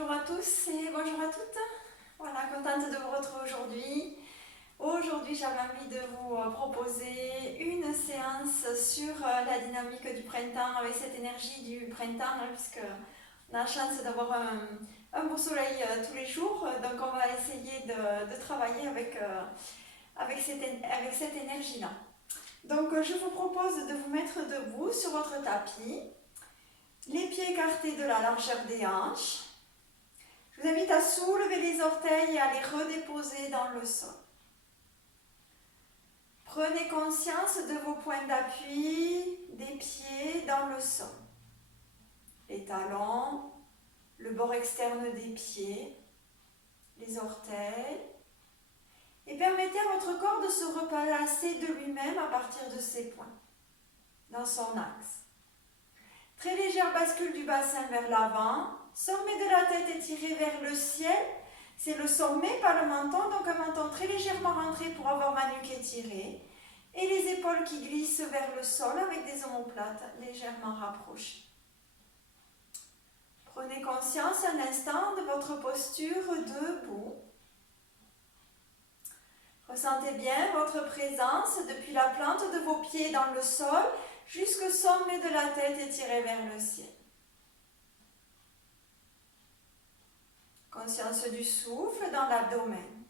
Bonjour à tous et bonjour à toutes. Voilà, contente de vous retrouver aujourd'hui. Aujourd'hui, j'avais envie de vous proposer une séance sur la dynamique du printemps avec cette énergie du printemps, puisque on a la chance d'avoir un beau soleil tous les jours. Donc, on va essayer de travailler avec cette énergie-là. Donc, je vous propose de vous mettre debout sur votre tapis, les pieds écartés de la largeur des hanches. Je vous invite à soulever les orteils et à les redéposer dans le sol. Prenez conscience de vos points d'appui des pieds dans le sol. Les talons, le bord externe des pieds, les orteils. Et permettez à votre corps de se replacer de lui-même à partir de ces points, dans son axe. Très légère bascule du bassin vers l'avant. Sommet de la tête étiré vers le ciel. C'est le sommet, pas le menton. Donc un menton très légèrement rentré pour avoir ma nuque étirée. Et les épaules qui glissent vers le sol avec des omoplates légèrement rapprochées. Prenez conscience un instant de votre posture debout. Ressentez bien votre présence depuis la plante de vos pieds dans le sol jusqu'au sommet de la tête étiré vers le ciel. Conscience du souffle dans l'abdomen.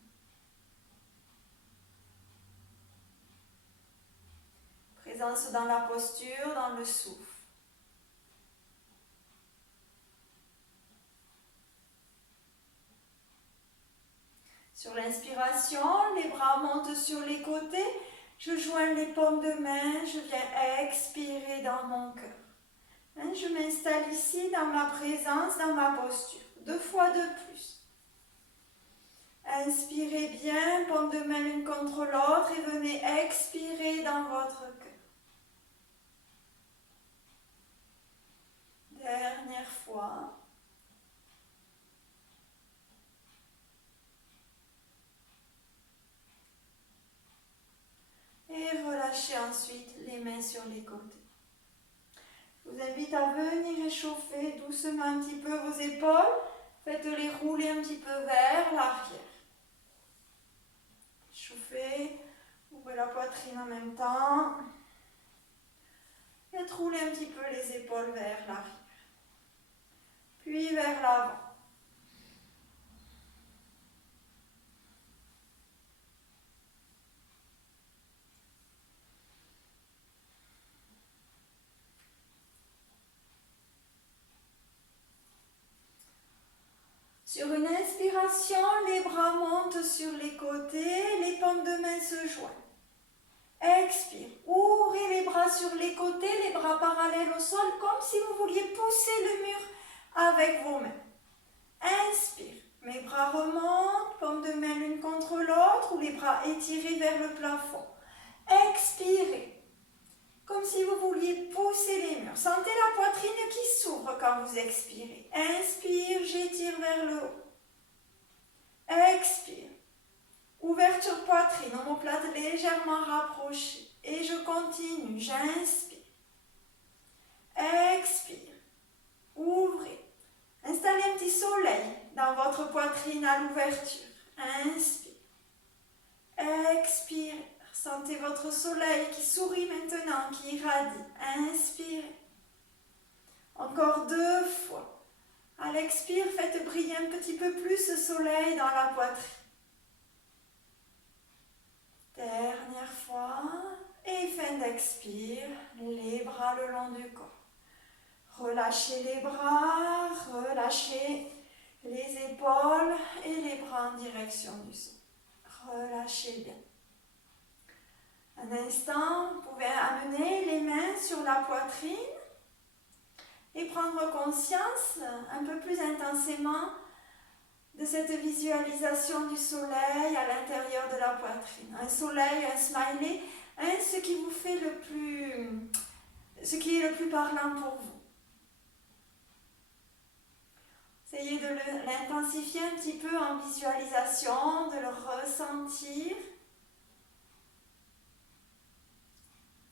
Présence dans la posture, dans le souffle. Sur l'inspiration, les bras montent sur les côtés. Je joins les paumes de main, je viens expirer dans mon cœur. Je m'installe ici dans ma présence, dans ma posture. 2 fois de plus. Inspirez bien, paumes de main l'une contre l'autre et venez expirer dans votre cœur. Dernière fois. Et relâchez ensuite les mains sur les côtés. Je vous invite à venir échauffer doucement un petit peu vos épaules. Faites-les rouler un petit peu vers l'arrière. Échauffez, ouvrez la poitrine en même temps. Faites rouler un petit peu les épaules vers l'arrière. Puis vers l'avant. Sur une inspiration, les bras montent sur les côtés, les paumes de main se joignent. Expire, ouvrez les bras sur les côtés, les bras parallèles au sol, comme si vous vouliez pousser le mur avec vos mains. Inspire, mes bras remontent, paumes de main l'une contre l'autre, ou les bras étirés vers le plafond. Expirez, comme si vous vouliez pousser les murs. Sentez la poitrine qui s'ouvre quand vous expirez. Inspire, j'étire vers le haut. Expire. Ouverture poitrine, omoplate légèrement rapprochée. Et je continue, j'inspire. Expire. Ouvrez. Installez un petit soleil dans votre poitrine à l'ouverture. Inspire. Expire. Sentez votre soleil qui sourit maintenant, qui irradie. Inspirez. Encore 2 fois. À l'expire, faites briller un petit peu plus ce soleil dans la poitrine. Dernière fois. Et fin d'expire, les bras le long du corps. Relâchez les bras, relâchez les épaules et les bras en direction du sol. Relâchez bien. Un instant, vous pouvez amener les mains sur la poitrine et prendre conscience un peu plus intensément de cette visualisation du soleil à l'intérieur de la poitrine. Un soleil, un smiley, ce qui vous fait ce qui est le plus parlant pour vous. Essayez de l'intensifier un petit peu en visualisation, de le ressentir.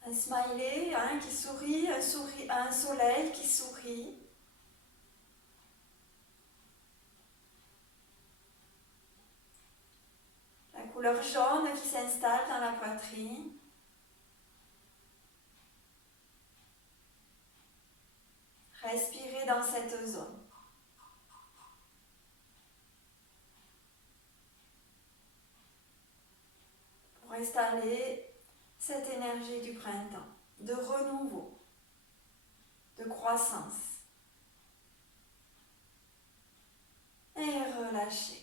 Un smiley qui sourit, un soleil qui sourit. couleur jaune qui s'installe dans la poitrine. Respirez dans cette zone. Pour installer cette énergie du printemps, de renouveau, de croissance. Et relâchez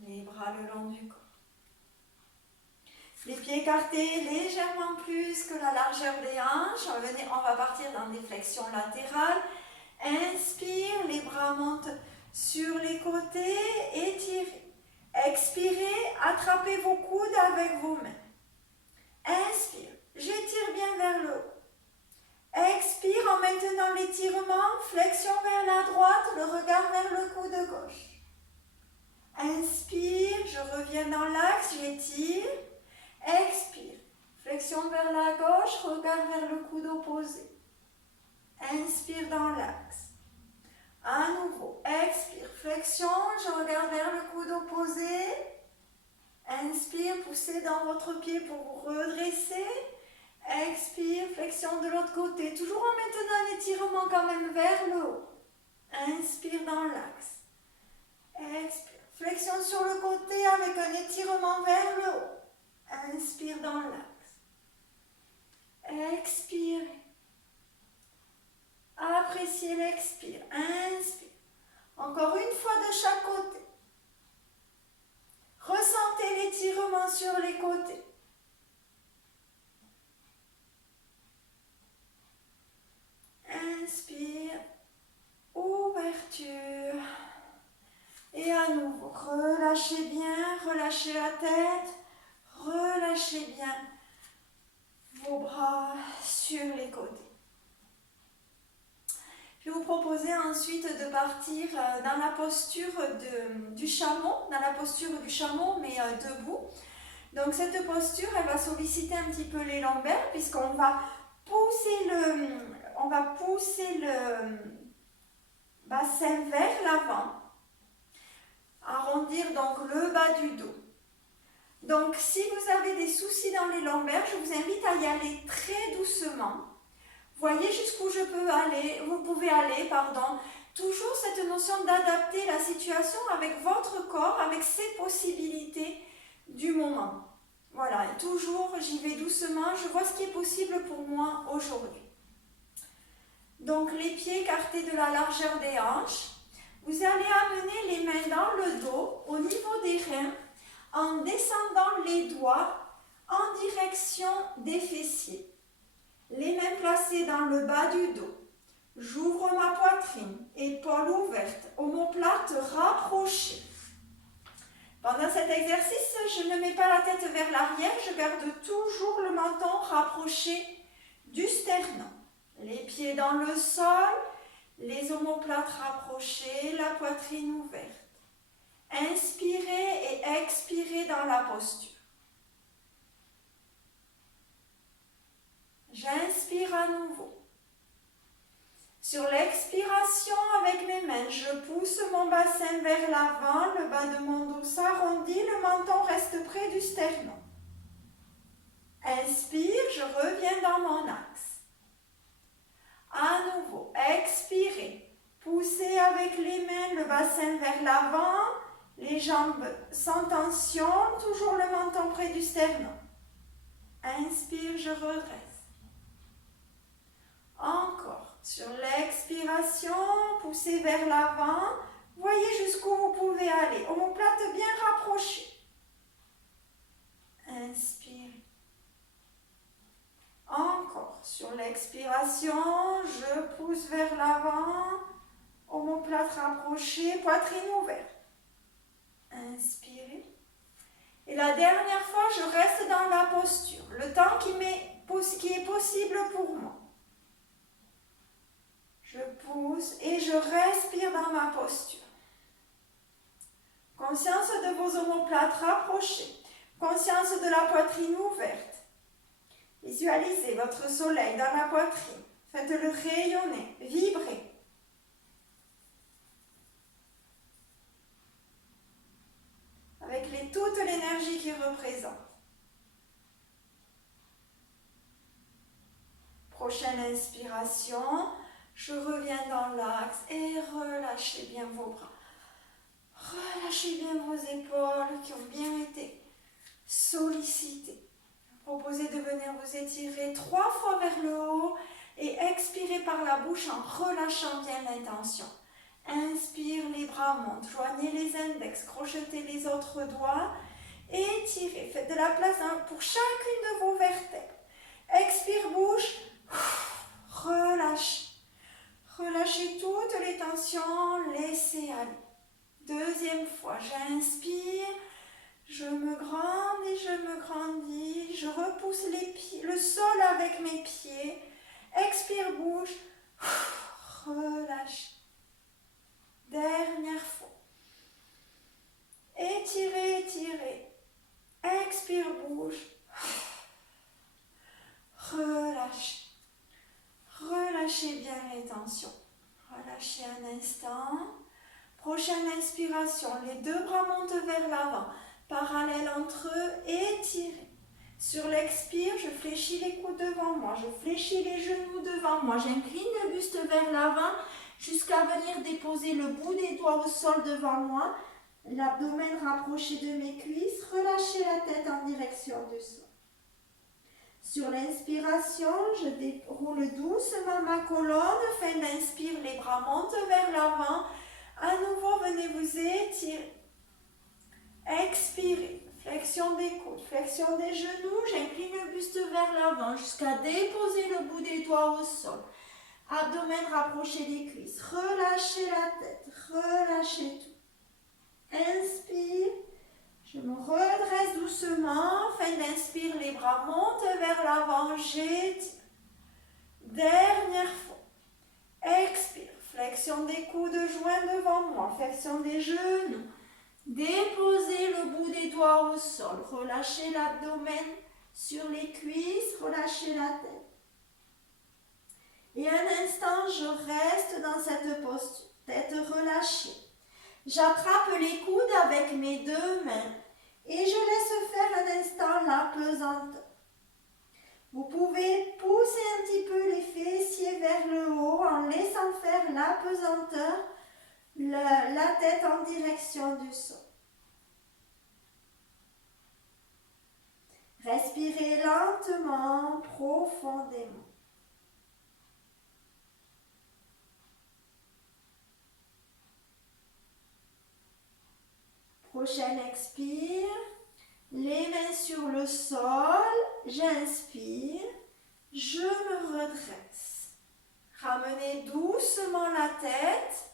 les bras le long du corps. Les pieds écartés légèrement plus que la largeur des hanches. On va partir dans des flexions latérales. Inspire, les bras montent sur les côtés, étirez. Expirez, attrapez vos coudes avec vos mains. Inspire, j'étire bien vers le haut. Expire en maintenant l'étirement, flexion vers la droite, le regard vers le coude gauche. Inspire, je reviens dans l'axe, j'étire. Expire, flexion vers la gauche, regard vers le coude opposé. Inspire dans l'axe. À nouveau, expire, flexion, je regarde vers le coude opposé. Inspire, poussez dans votre pied pour vous redresser. Expire, flexion de l'autre côté. Toujours en maintenant un étirement quand même vers le haut. Inspire dans l'axe. Expire, flexion sur le côté avec un étirement vers le haut. Inspire dans l'axe. Expire. Appréciez l'expire. Inspire. Encore une fois de chaque côté. Ressentez l'étirement sur les côtés. Inspire. Ouverture. Et à nouveau, relâchez bien, relâchez la tête. Relâchez bien vos bras sur les côtés. Je vais vous proposer ensuite de partir dans la posture du chameau, mais debout. Donc cette posture, elle va solliciter un petit peu les lombaires puisqu'on va pousser le bassin vers l'avant, arrondir donc le bas du dos. Donc si vous avez des soucis dans les lombaires, je vous invite à y aller très doucement. Voyez jusqu'où vous pouvez aller. Toujours cette notion d'adapter la situation avec votre corps, avec ses possibilités du moment. Voilà, et toujours j'y vais doucement, je vois ce qui est possible pour moi aujourd'hui. Donc les pieds écartés de la largeur des hanches. Vous allez amener les mains dans le dos, au niveau des reins, en descendant les doigts en direction des fessiers. Les mains placées dans le bas du dos. J'ouvre ma poitrine, épaules ouvertes, omoplate rapprochée. Pendant cet exercice, je ne mets pas la tête vers l'arrière, je garde toujours le menton rapproché du sternum. Les pieds dans le sol, les omoplates rapprochées, la poitrine ouverte. Inspirez et expirez dans la posture. J'inspire à nouveau. Sur l'expiration avec mes mains, je pousse mon bassin vers l'avant, le bas de mon dos s'arrondit, le menton reste près du sternum. Inspire, je reviens dans mon axe. À nouveau, expirez. Poussez avec les mains le bassin vers l'avant, les jambes sans tension, toujours le menton près du sternum. Inspire, je redresse. Encore. Sur l'expiration, poussez vers l'avant. Voyez jusqu'où vous pouvez aller. Omoplate bien rapprochée. Inspire. Encore. Sur l'expiration, je pousse vers l'avant. Omoplate rapprochée, poitrine ouverte. Inspirez. Et la dernière fois, je reste dans la posture. Le temps qui est possible pour moi. Je pousse et je respire dans ma posture. Conscience de vos omoplates rapprochées. Conscience de la poitrine ouverte. Visualisez votre soleil dans la poitrine. Faites-le rayonner, vibrer. Avec les toute l'énergie qu'il représente. Prochaine inspiration, je reviens dans l'axe et relâchez bien vos bras. Relâchez bien vos épaules qui ont bien été sollicitées. Proposez de venir vous étirer 3 fois vers le haut et expirez par la bouche en relâchant bien l'intention. Inspire, les bras montent, joignez les index, crochetez les autres doigts, étirez, faites de la place pour chacune de vos vertèbres. Expire, bouche, relâchez. Relâchez toutes les tensions, laissez aller. Deuxième fois, j'inspire, je me grande et je me grandis, je repousse les pieds, le sol avec mes pieds. Expire, bouche, relâche. Dernière fois. Étirez, étirez. Expire, bouche. Relâchez. Relâchez bien les tensions. Relâchez un instant. Prochaine inspiration. Les 2 bras montent vers l'avant. Parallèles entre eux. Étirez. Sur l'expire, je fléchis les coudes devant moi. Je fléchis les genoux devant moi. J'incline le buste vers l'avant jusqu'à venir déposer le bout des doigts au sol devant moi. L'abdomen rapproché de mes cuisses. Relâchez la tête en direction du sol. Sur l'inspiration, je déroule doucement ma colonne. Fin d'inspire, les bras montent vers l'avant. À nouveau, venez vous étirer. Expirez. Flexion des coudes, flexion des genoux. J'incline le buste vers l'avant jusqu'à déposer le bout des doigts au sol. Abdomen rapproché des cuisses. Relâchez la tête. Relâchez tout. Inspire. Je me redresse doucement. Fin d'inspire, les bras montent vers l'avant. J'étire. Dernière fois. Expire. Flexion des coudes, joints devant moi. Flexion des genoux. Déposez le bout des doigts au sol. Relâchez l'abdomen sur les cuisses. Relâchez la tête. Et un instant, je reste dans cette posture. Tête relâchée. J'attrape les coudes avec mes 2 mains. Et je laisse faire un instant la pesanteur. Vous pouvez pousser un petit peu les fessiers vers le haut en laissant faire la pesanteur, la tête en direction du sol. Respirez lentement, profondément. Prochaine expire. Les mains sur le sol, j'inspire, je me redresse. Ramenez doucement la tête.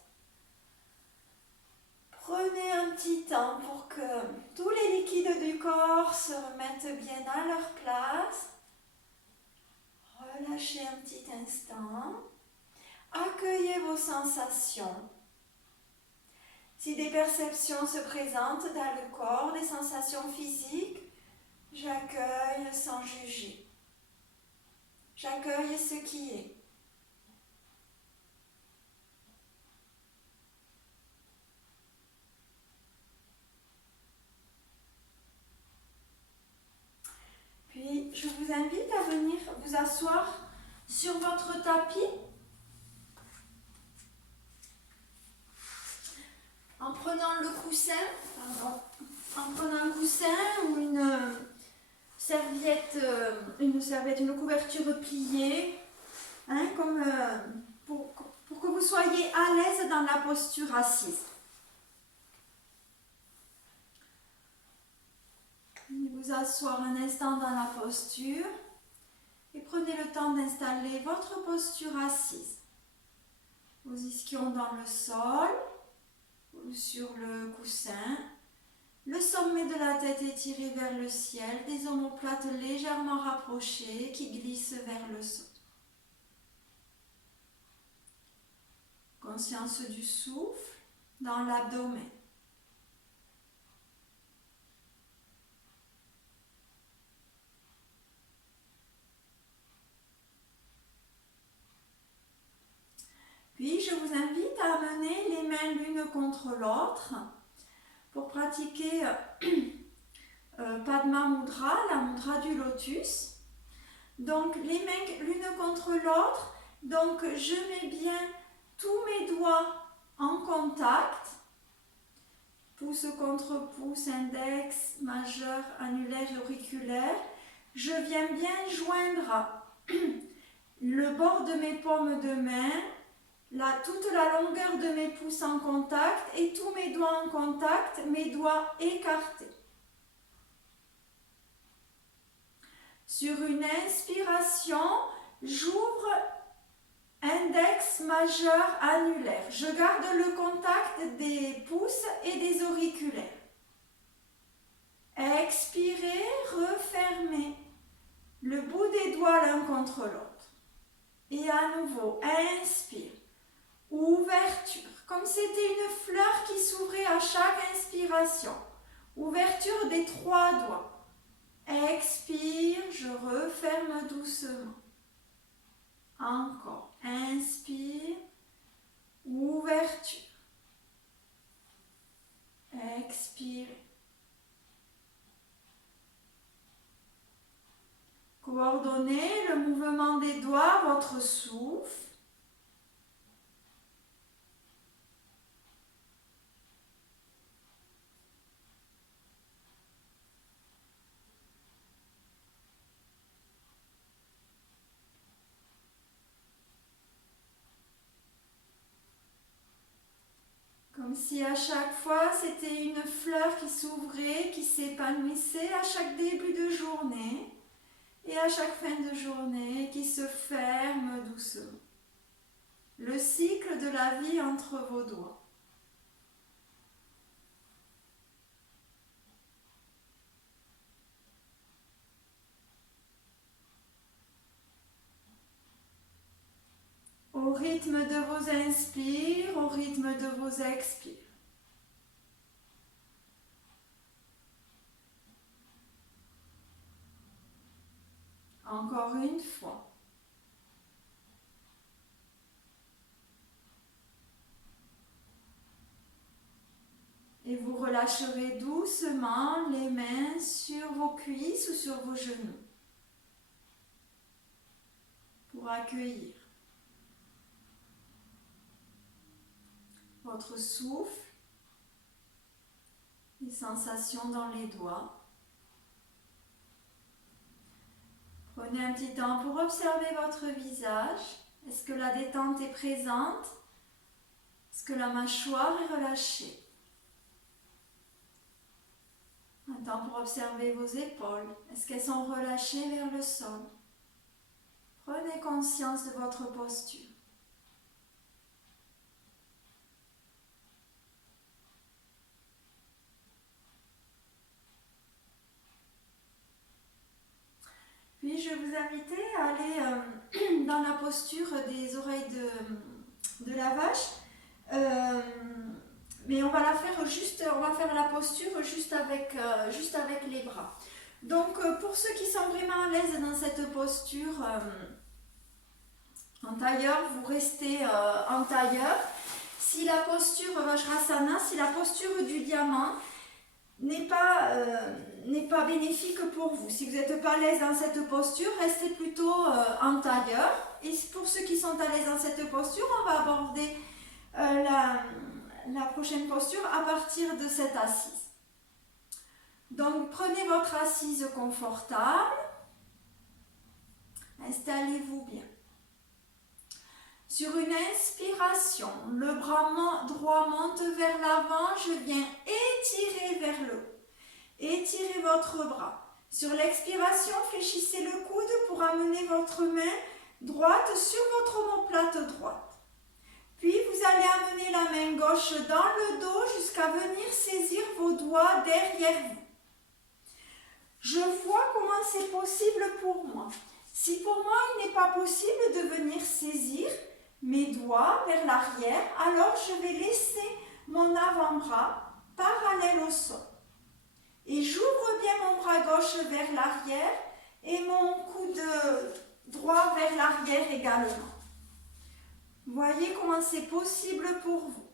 Prenez un petit temps pour que tous les liquides du corps se remettent bien à leur place. Relâchez un petit instant. Accueillez vos sensations. Si des perceptions se présentent dans le corps, des sensations physiques, j'accueille sans juger. J'accueille ce qui est. Puis, je vous invite à venir vous asseoir sur votre tapis. En prenant le coussin, en prenant un coussin ou une serviette, une couverture pliée, comme, pour que vous soyez à l'aise dans la posture assise. Vous asseoir un instant dans la posture et prenez le temps d'installer votre posture assise. Vos ischions dans le sol ou sur le coussin. Le sommet de la tête étiré vers le ciel, des omoplates légèrement rapprochées qui glissent vers le sol. Conscience du souffle dans l'abdomen. Puis je vous invite à amener les mains l'une contre l'autre pour pratiquer Padma Mudra, la mudra du lotus. Donc les mains l'une contre l'autre. Donc je mets bien tous mes doigts en contact. Pouce contre pouce, index, majeur, annulaire et auriculaire. Je viens bien joindre le bord de mes paumes de main, toute la longueur de mes pouces en contact et tous mes doigts en contact, mes doigts écartés. Sur une inspiration, j'ouvre index, majeur, annulaire. Je garde le contact des pouces et des auriculaires. Expirez, refermez le bout des doigts l'un contre l'autre. Et à nouveau, inspire. Ouverture, comme c'était une fleur qui s'ouvrait à chaque inspiration. Ouverture des 3 doigts. Expire, je referme doucement. Encore, inspire, ouverture. Expire. Coordonnez le mouvement des doigts, votre souffle. Comme si à chaque fois c'était une fleur qui s'ouvrait, qui s'épanouissait à chaque début de journée et à chaque fin de journée qui se ferme doucement. Le cycle de la vie entre vos doigts. Au rythme de vos inspires, au rythme de vos expires. Encore une fois. Et vous relâcherez doucement les mains sur vos cuisses ou sur vos genoux pour accueillir votre souffle, les sensations dans les doigts. Prenez un petit temps pour observer votre visage. Est-ce que la détente est présente? Est-ce que la mâchoire est relâchée? Un temps pour observer vos épaules. Est-ce qu'elles sont relâchées vers le sol? Prenez conscience de votre posture. Puis je vais vous inviter à aller dans la posture des oreilles de la vache. Mais on va la faire on va faire la posture juste avec les bras. Donc pour ceux qui sont vraiment à l'aise dans cette posture en tailleur, vous restez en tailleur. Si la posture Vajrasana, si la posture du diamant n'est pas bénéfique pour vous. Si vous n'êtes pas à l'aise dans cette posture, restez plutôt en tailleur. Et pour ceux qui sont à l'aise dans cette posture, on va aborder la prochaine posture à partir de cette assise. Donc prenez votre assise confortable. Installez-vous bien. Sur une inspiration, le bras droit monte vers l'avant, je viens étirer vers le haut. Étirez votre bras. Sur l'expiration, fléchissez le coude pour amener votre main droite sur votre omoplate droite. Puis vous allez amener la main gauche dans le dos jusqu'à venir saisir vos doigts derrière vous. Je vois comment c'est possible pour moi. Si pour moi il n'est pas possible de venir saisir mes doigts vers l'arrière, alors je vais laisser mon avant-bras parallèle au sol. Et j'ouvre bien mon bras gauche vers l'arrière et mon coude droit vers l'arrière également. Voyez comment c'est possible pour vous.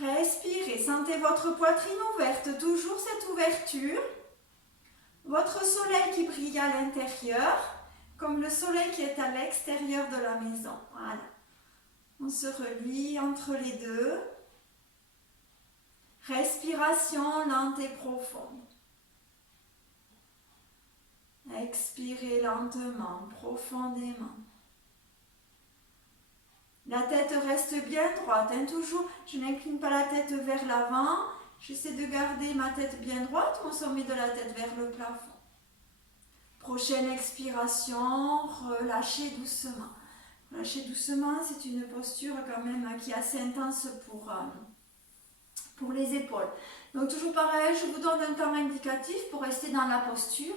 Respirez, sentez votre poitrine ouverte, toujours cette ouverture. Votre soleil qui brille à l'intérieur, comme le soleil qui est à l'extérieur de la maison. Voilà. On se relie entre les deux. Respiration lente et profonde. Expirez lentement, profondément. La tête reste bien droite, hein, toujours. Je n'incline pas la tête vers l'avant. J'essaie de garder ma tête bien droite, mon sommet de la tête vers le plafond. Prochaine expiration, relâchez doucement. Relâchez doucement, c'est une posture quand même qui est assez intense pour les épaules. Donc toujours pareil, je vous donne un temps indicatif pour rester dans la posture.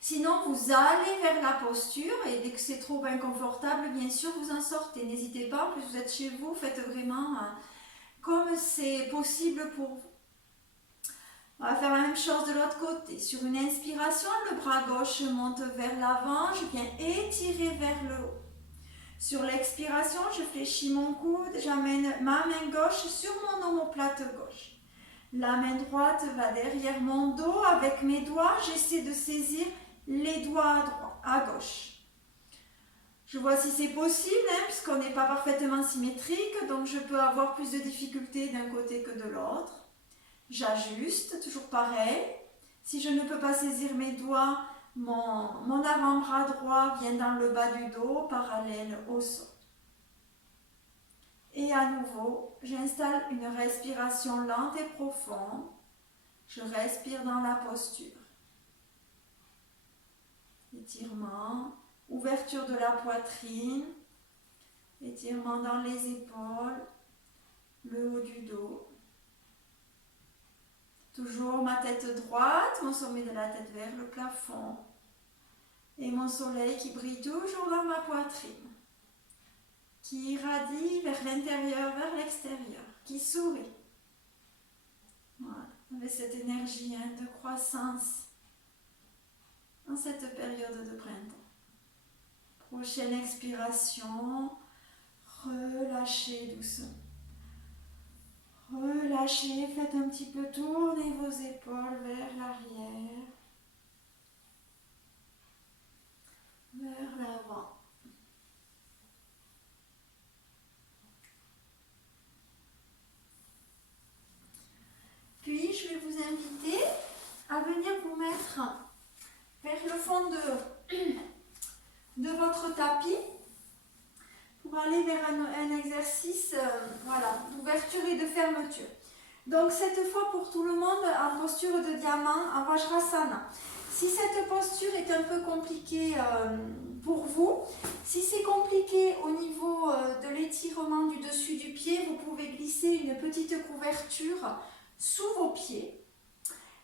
Sinon, vous allez vers la posture et dès que c'est trop inconfortable, bien sûr, vous en sortez. N'hésitez pas, en plus vous êtes chez vous, faites vraiment comme c'est possible pour vous. On va faire la même chose de l'autre côté. Sur une inspiration, le bras gauche monte vers l'avant, je viens étirer vers le haut. Sur l'expiration, je fléchis mon coude, j'amène ma main gauche sur mon omoplate gauche. La main droite va derrière mon dos, avec mes doigts, j'essaie de saisir les doigts à gauche. Je vois si c'est possible, hein, puisqu'on n'est pas parfaitement symétrique, donc je peux avoir plus de difficultés d'un côté que de l'autre. J'ajuste, toujours pareil. Si je ne peux pas saisir mes doigts, mon avant-bras droit vient dans le bas du dos, parallèle au sol. Et à nouveau, j'installe une respiration lente et profonde. Je respire dans la posture. Étirement, ouverture de la poitrine, étirement dans les épaules, le haut du dos. Toujours ma tête droite, mon sommet de la tête vers le plafond. Et mon soleil qui brille toujours dans ma poitrine. Qui irradie vers l'intérieur, vers l'extérieur. Qui sourit. Voilà, avec cette énergie de croissance en cette période de printemps. Prochaine expiration. Relâchez doucement. Relâchez, faites un petit peu tourner vos épaules vers l'arrière, vers l'avant. Puis je vais vous inviter à venir vous mettre vers le fond de votre tapis pour aller vers un exercice d'ouverture et de fermeture. Donc cette fois pour tout le monde en posture de diamant, en Vajrasana. Si cette posture est un peu compliquée pour vous, si c'est compliqué au niveau de l'étirement du dessus du pied, vous pouvez glisser une petite couverture sous vos pieds.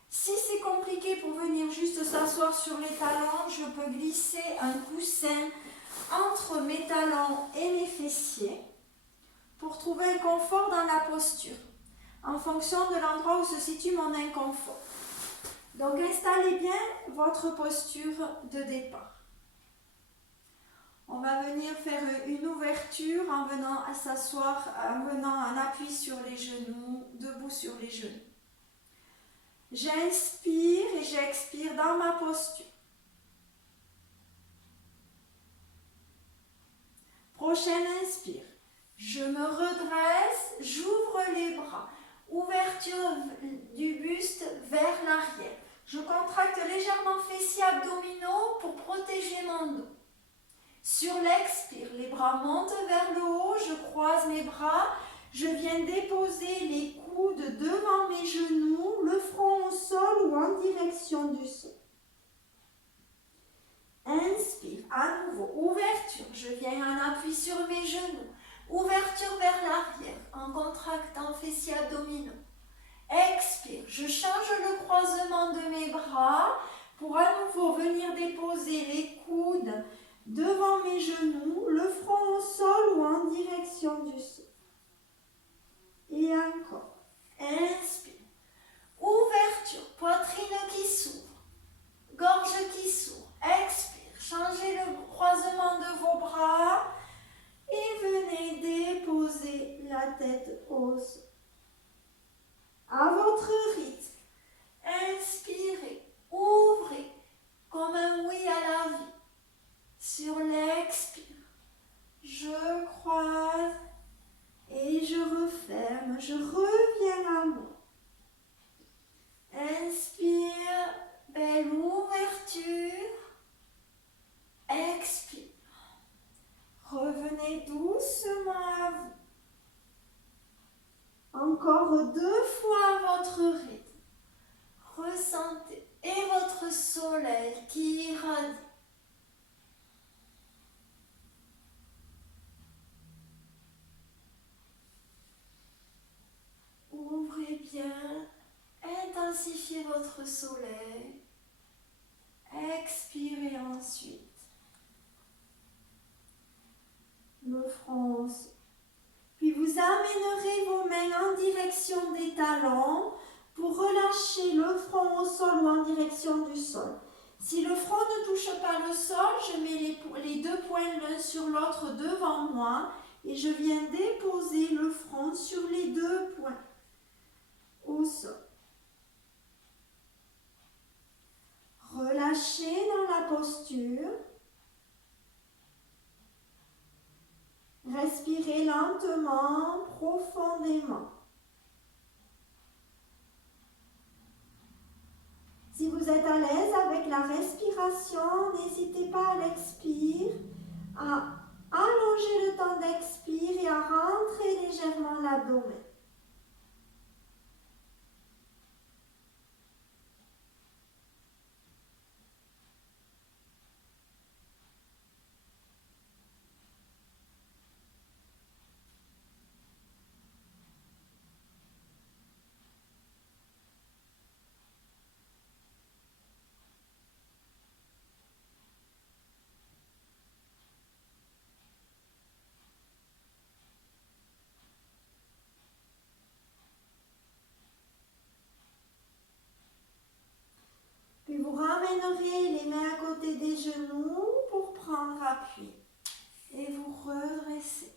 Si c'est compliqué pour venir juste s'asseoir sur les talons, je peux glisser un coussin entre mes talons et mes fessiers pour trouver un confort dans la posture, en fonction de l'endroit où se situe mon inconfort. Donc installez bien votre posture de départ. On va venir faire une ouverture en venant à s'asseoir, en venant en appui sur les genoux, debout sur les genoux. J'inspire et j'expire dans ma posture. Prochaine inspire. Je me redresse, j'ouvre les bras. Ouverture du buste vers l'arrière. Je contracte légèrement fessiers abdominaux pour protéger mon dos. Sur l'expire, les bras montent vers le haut, je croise mes bras. Je viens déposer les coudes devant mes genoux, le front au sol ou en direction du sol. Inspire, à nouveau, ouverture, je viens en appui sur mes genoux. Ouverture vers l'arrière, en contractant fessiers abdominaux. Expire, je change le croisement de mes bras pour à nouveau venir déposer les coudes devant mes genoux, le front au sol ou en direction du sol. Et encore. Inspire. Ouverture, poitrine qui s'ouvre, gorge qui s'ouvre. Expire, changez le croisement de vos bras et venez déposer la tête au sol. À votre rythme. Inspirez, ouvrez comme un oui à la vie. Sur l'expire, je croise et je referme, je reviens à moi. Inspire, belle ouverture. Expire. Revenez doucement à vous. Encore 2 fois votre rythme. Ressentez et votre soleil qui irradie. Ouvrez bien, intensifiez votre soleil. Expirez ensuite. Le front. Puis vous amènerez vos mains en direction des talons pour relâcher le front au sol ou en direction du sol. Si le front ne touche pas le sol, je mets les 2 poings l'un sur l'autre devant moi et je viens déposer le front sur les 2 poings au sol. Relâchez dans la posture. Respirez lentement, profondément. Si vous êtes à l'aise avec la respiration, n'hésitez pas à l'expire, à allonger le temps d'expire et à rentrer légèrement l'abdomen. Puis vous ramènerez les mains à côté des genoux pour prendre appui. Et vous redressez.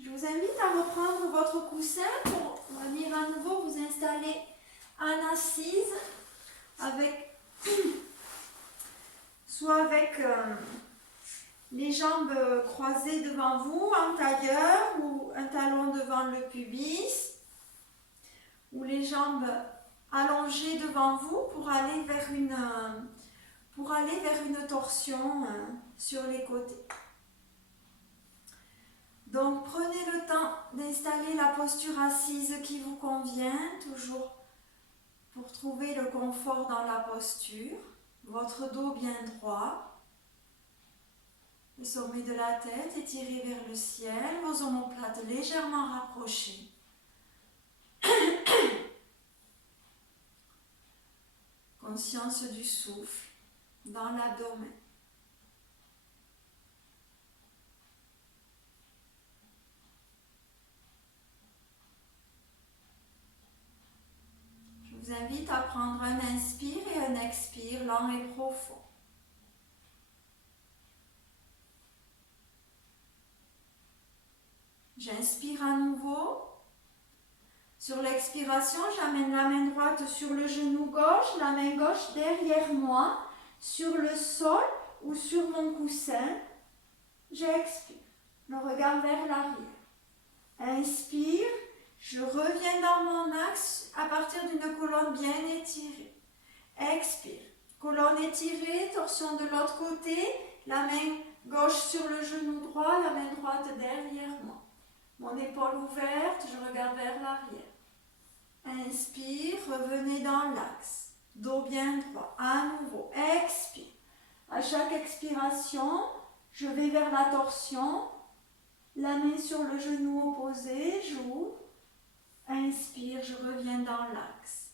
Je vous invite à reprendre votre coussin pour venir à nouveau vous installer en assise soit avec les jambes croisées devant vous en tailleur ou un talon devant le pubis ou les jambes allongées devant vous pour aller vers une torsion sur les côtés. Donc prenez le temps d'installer la posture assise qui vous convient, toujours pour trouver le confort dans la posture. Votre dos bien droit, le sommet de la tête étiré vers le ciel, vos omoplates légèrement rapprochées. Conscience du souffle dans l'abdomen. Je vous invite à prendre un inspire et un expire lent et profond. J'inspire à nouveau. Sur l'expiration, j'amène la main droite sur le genou gauche, la main gauche derrière moi, sur le sol ou sur mon coussin. J'expire, le regard vers l'arrière. Inspire, je reviens dans mon axe à partir d'une colonne bien étirée. Expire, colonne étirée, torsion de l'autre côté, la main gauche sur le genou droit, la main droite derrière moi. Mon épaule ouverte, je regarde vers l'arrière. Inspire, revenez dans l'axe. Dos bien droit. À nouveau, expire. À chaque expiration, je vais vers la torsion. La main sur le genou opposé, j'ouvre. Inspire, je reviens dans l'axe.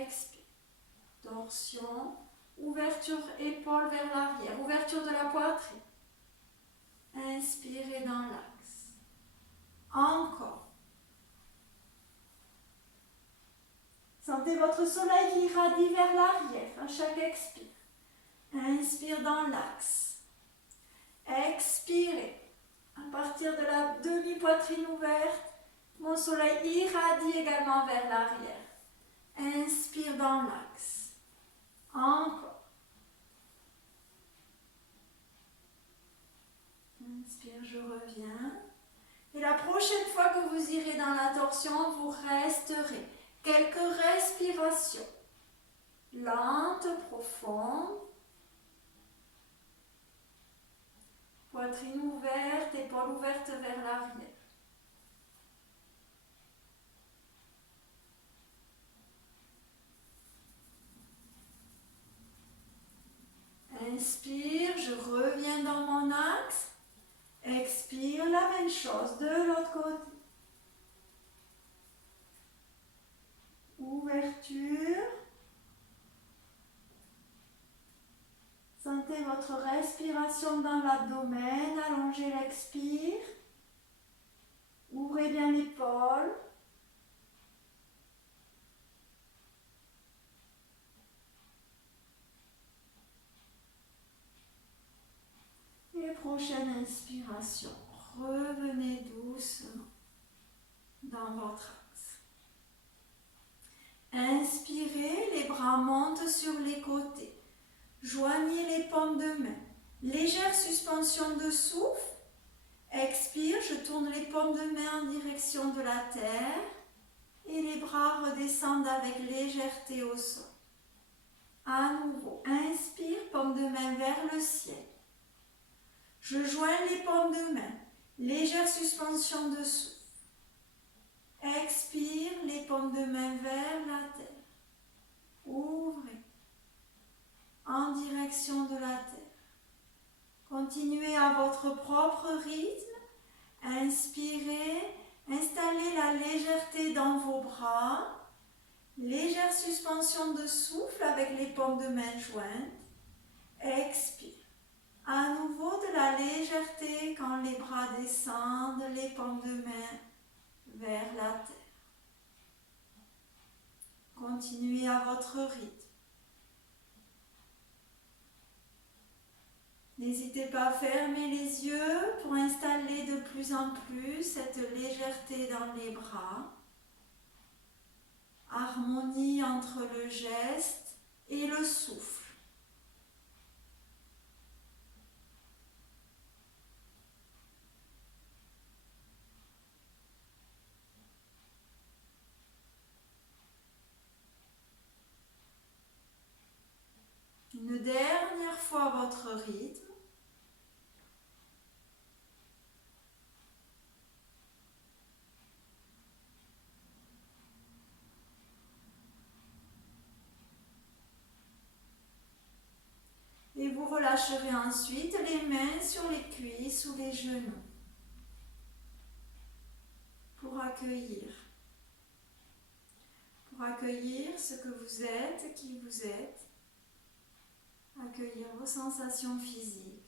Expire. Torsion. Ouverture épaule vers l'arrière. Ouverture de la poitrine. Inspirez dans l'axe. Encore. Sentez votre soleil qui irradie vers l'arrière à chaque expire. Inspire dans l'axe. Expirez. À partir de la demi-poitrine ouverte, mon joignez également vers l'arrière. Inspire dans l'axe. Encore. Inspire, je reviens. Et la prochaine fois que vous irez dans la torsion, vous resterez. Quelques respirations. Lentes, profondes. Poitrine ouverte, épaules ouvertes vers l'arrière. Inspire, je reviens dans mon axe. Expire, la même chose de l'autre côté. Ouverture. Sentez votre respiration dans l'abdomen. Allongez l'expire. Ouvrez bien l'épaule. Et prochaine inspiration. Revenez doucement dans votre axe. Inspirez, les bras montent sur les côtés. Joignez les paumes de main. Légère suspension de souffle. Expire, je tourne les paumes de main en direction de la terre. Et les bras redescendent avec légèreté au sol. À nouveau, inspire, paume de main vers le ciel. Je joins les paumes de main. Légère suspension de souffle. Expire, les paumes de main vers la terre. Ouvrez en direction de la terre. Continuez à votre propre rythme. Inspirez, installez la légèreté dans vos bras. Légère suspension de souffle avec les paumes de main jointes. Expire. À nouveau de la légèreté quand les bras descendent, les paumes de main vers la terre. Continuez à votre rythme. N'hésitez pas à fermer les yeux pour installer de plus en plus cette légèreté dans les bras. Harmonie entre le geste et le souffle. Une dernière fois votre rythme. Et vous relâcherez ensuite les mains sur les cuisses ou les genoux pour accueillir ce que vous êtes, qui vous êtes, accueillir vos sensations physiques.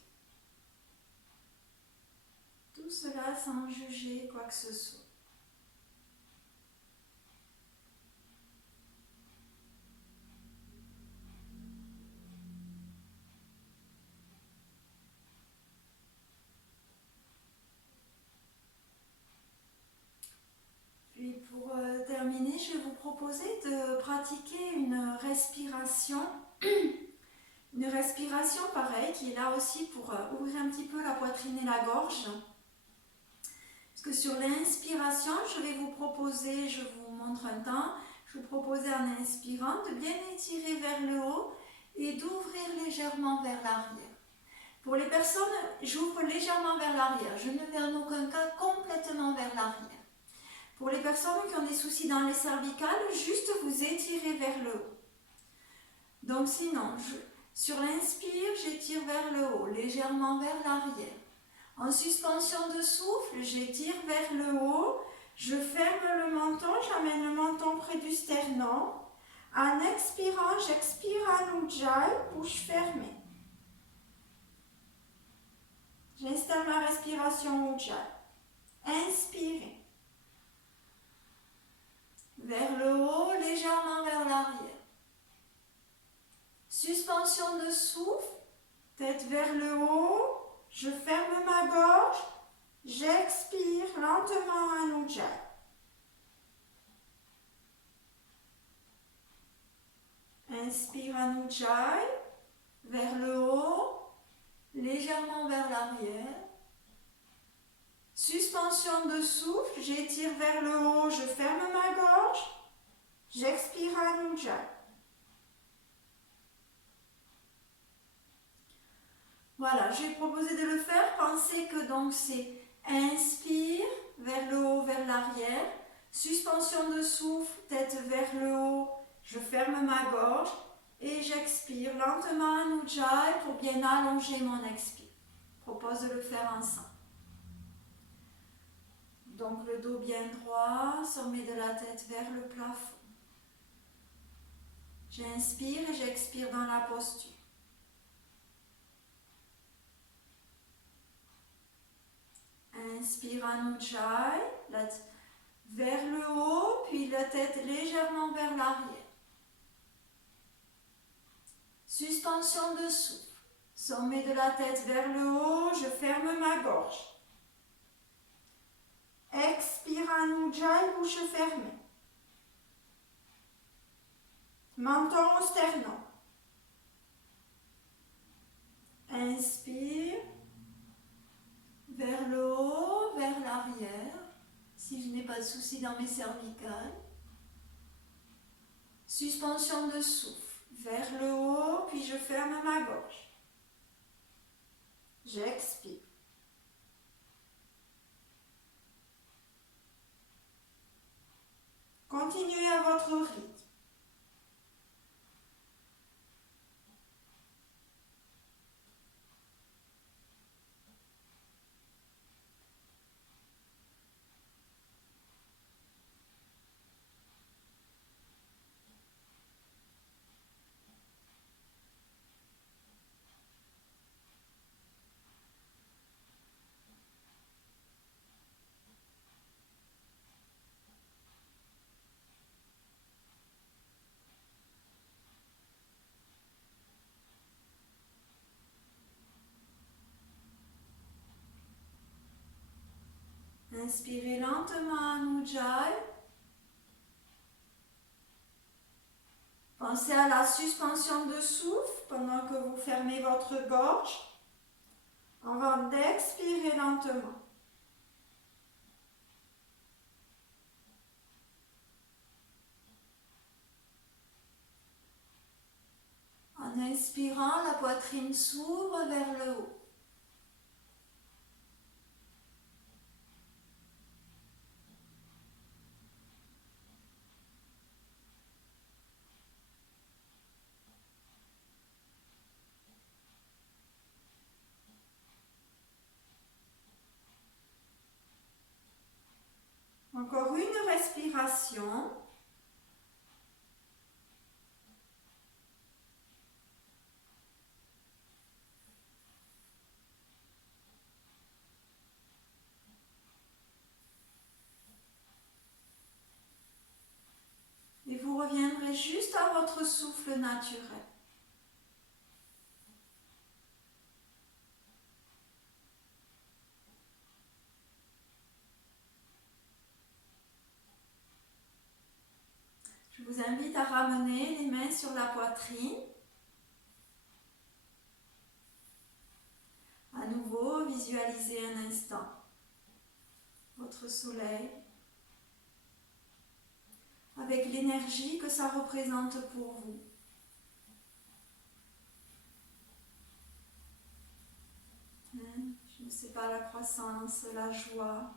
Tout cela sans juger quoi que ce soit. Puis pour terminer, je vais vous proposer de pratiquer une respiration pareille, qui est là aussi pour ouvrir un petit peu la poitrine et la gorge. Parce que sur l'inspiration, je vais vous proposer, je vous montre un temps, je vais vous proposer en inspirant de bien étirer vers le haut et d'ouvrir légèrement vers l'arrière. Pour les personnes, j'ouvre légèrement vers l'arrière, je ne vais en aucun cas complètement vers l'arrière. Pour les personnes qui ont des soucis dans les cervicales, juste vous étirez vers le haut. Donc sinon, sur l'inspire, j'étire vers le haut, légèrement vers l'arrière. En suspension de souffle, j'étire vers le haut, je ferme le menton, j'amène le menton près du sternum. En expirant, j'expire en Ujjayi, bouche fermée. J'installe ma respiration Ujjayi. Inspirez. Vers le haut, légèrement vers l'arrière. Suspension de souffle, tête vers le haut. Je ferme ma gorge, j'expire lentement en Ujjayi. Inspire un Ujjayi vers le haut, légèrement vers l'arrière. Suspension de souffle, j'étire vers le haut, je ferme ma gorge. J'expire un Ujjayi. Voilà, j'ai proposé de le faire. Pensez que donc c'est inspire vers le haut, vers l'arrière. Suspension de souffle, tête vers le haut, je ferme ma gorge et j'expire lentement un Ujjayi pour bien allonger mon expire. Je propose de le faire ensemble. Donc le dos bien droit, sommet de la tête vers le plafond. J'inspire et j'expire dans la posture. Inspire un Ujjayi, vers le haut, puis la tête légèrement vers l'arrière. Suspension de souffle. Sommet de la tête vers le haut, je ferme ma gorge. Expire un Ujjayi, bouche fermée. Menton au sternum. Inspire. Vers le haut, vers l'arrière. Si je n'ai pas de souci dans mes cervicales. Suspension de souffle. Vers le haut, puis je ferme ma gorge. J'expire. Continuez à votre rythme. Inspirez lentement un Ujjayi. Pensez à la suspension de souffle pendant que vous fermez votre gorge avant d'expirer lentement. En inspirant, la poitrine s'ouvre vers le haut. Encore une respiration. Et vous reviendrez juste à votre souffle naturel. Je vous invite à ramener les mains sur la poitrine. À nouveau, visualisez un instant votre soleil avec l'énergie que ça représente pour vous. Je ne sais pas, la croissance, la joie.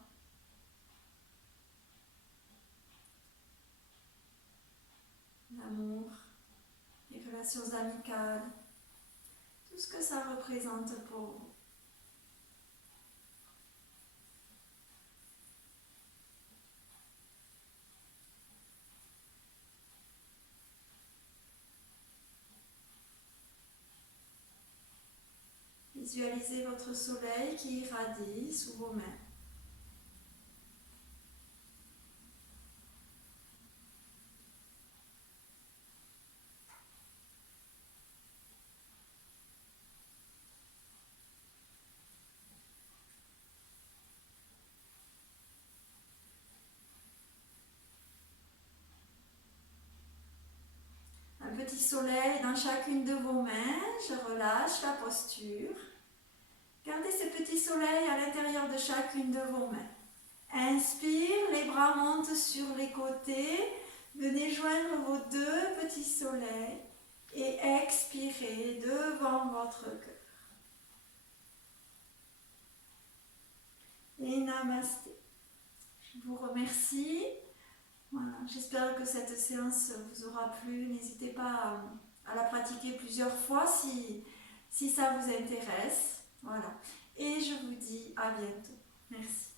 L'amour, les relations amicales, tout ce que ça représente pour vous. Visualisez votre soleil qui irradie sous vos mains. petit soleil dans chacune de vos mains. Je relâche la posture. Gardez ce petit soleil à l'intérieur de chacune de vos mains. Inspire, les bras montent sur les côtés. Venez joindre vos deux petits soleils et expirez devant votre cœur. Et namasté. Je vous remercie. Voilà, j'espère que cette séance vous aura plu. N'hésitez pas à la pratiquer plusieurs fois si ça vous intéresse. Voilà. Et je vous dis à bientôt. Merci.